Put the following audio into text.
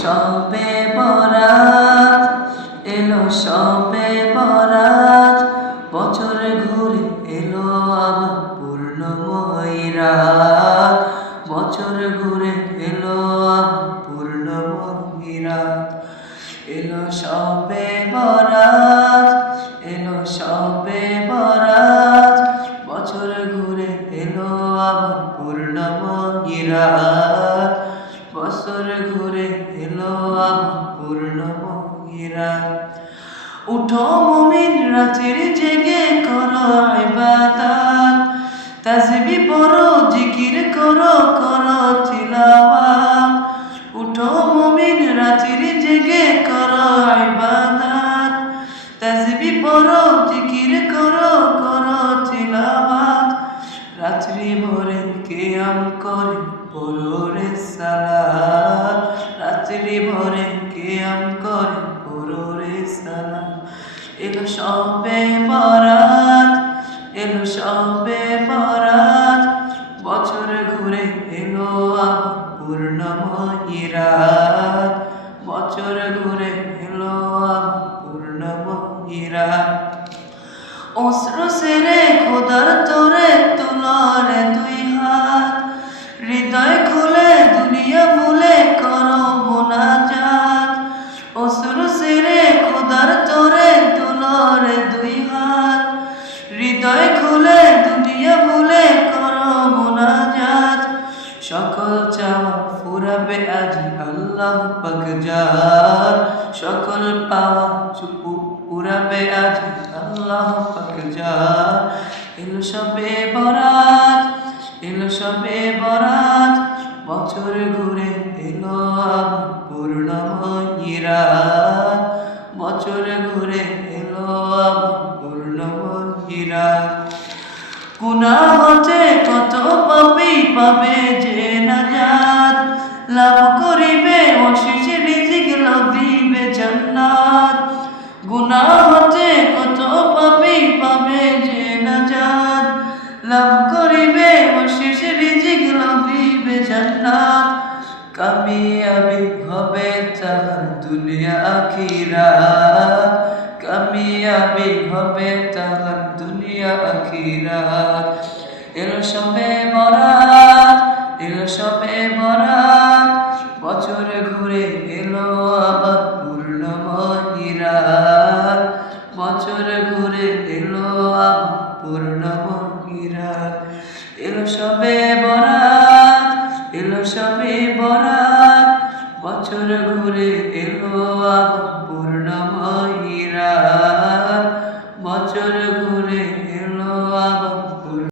শবে বরাত এলো, শবে বরাত, বছর ঘুরে এলো আবার পূর্ণময়ী রাত, বছর ঘুরে এলো আবার পূর্ণময়ী রাত। এলো শবে বরাত, এলো শবে বরাত, বছর ঘুরে এলো আবার পূর্ণময়ী রাত, বছর ঘুরে এলো আবার পূর্ণময়ী রাত। উঠো মুমিন রাতের জেগে করো ইবাদত, তাসবিহ পড়ো জিকির করো করো তিলাওয়াত। উঠো মুমিন রাতের জেগে করো ইবাদত, তাসবিহ পড়ো জিকির করো করো তিলাওয়াত। রাত্রি ভোরে কিয়াম করে পড়ো রে সালাত, রাত্রি ভোরে কিয়াম করে পড়ো রে সালাত। এলো শবে বরাত, এলো শবে বরাত, বছর ঘুরে এলো আবার পূর্ণময়ী রাত, বছর ঘুরে এলো আবার পূর্ণময়ী রাত। অশ্রু সেরে খোদার তোরে তুলরে দুই হাত, হৃদয় খুলে দুনিয়া ভুলে করো মোনাজাত। অশ্রু সেরে খোদার তোরে তুলরে দুই হাত, হৃদয় খুলে দুনিয়া ভুলে করো মোনাজাত। সকল চাওয়া ফুরাবে আজ আল্লাহ পাক যার, সকল পাওয়া চুপু পুরাবে আজ আল্লাহ পাক যার। এলো শবে বরাত, এলো শবে বরাত, বছর ঘুরে এলো আবার পূর্ণময়ী রাত, বছর ঘুরে এলো আবার পূর্ণময়ী রাত। গুনাহ হতে কত পাপী পাবে যে নাজাত, লাভ করিবে অশেষ রিজিক লভিবে জান্নাত। গুনাহ হতে কত পাপী পাবে যে নাজাত, লাভ করিবে অশেষ রিজিক লভিবে জান্নাত। কামিয়াবি হবে তাহার দুনিয়া আখিরাত, কামিয়াবি হবে তাহার দুনিয়া আখিরাত। এলো শবে বরাত, এলো শবে বরাত, বছর ঘুরে এলো আবার পূর্ণময়ী রাত, বছর ঘুরে এলো আবার পূর্ণময়ী রাত। এলো শবে বরাত, এলো শবে বরাত, বছর ঘুরে এলো আবার পূর্ণময়ী রাত, বছর ঘুরে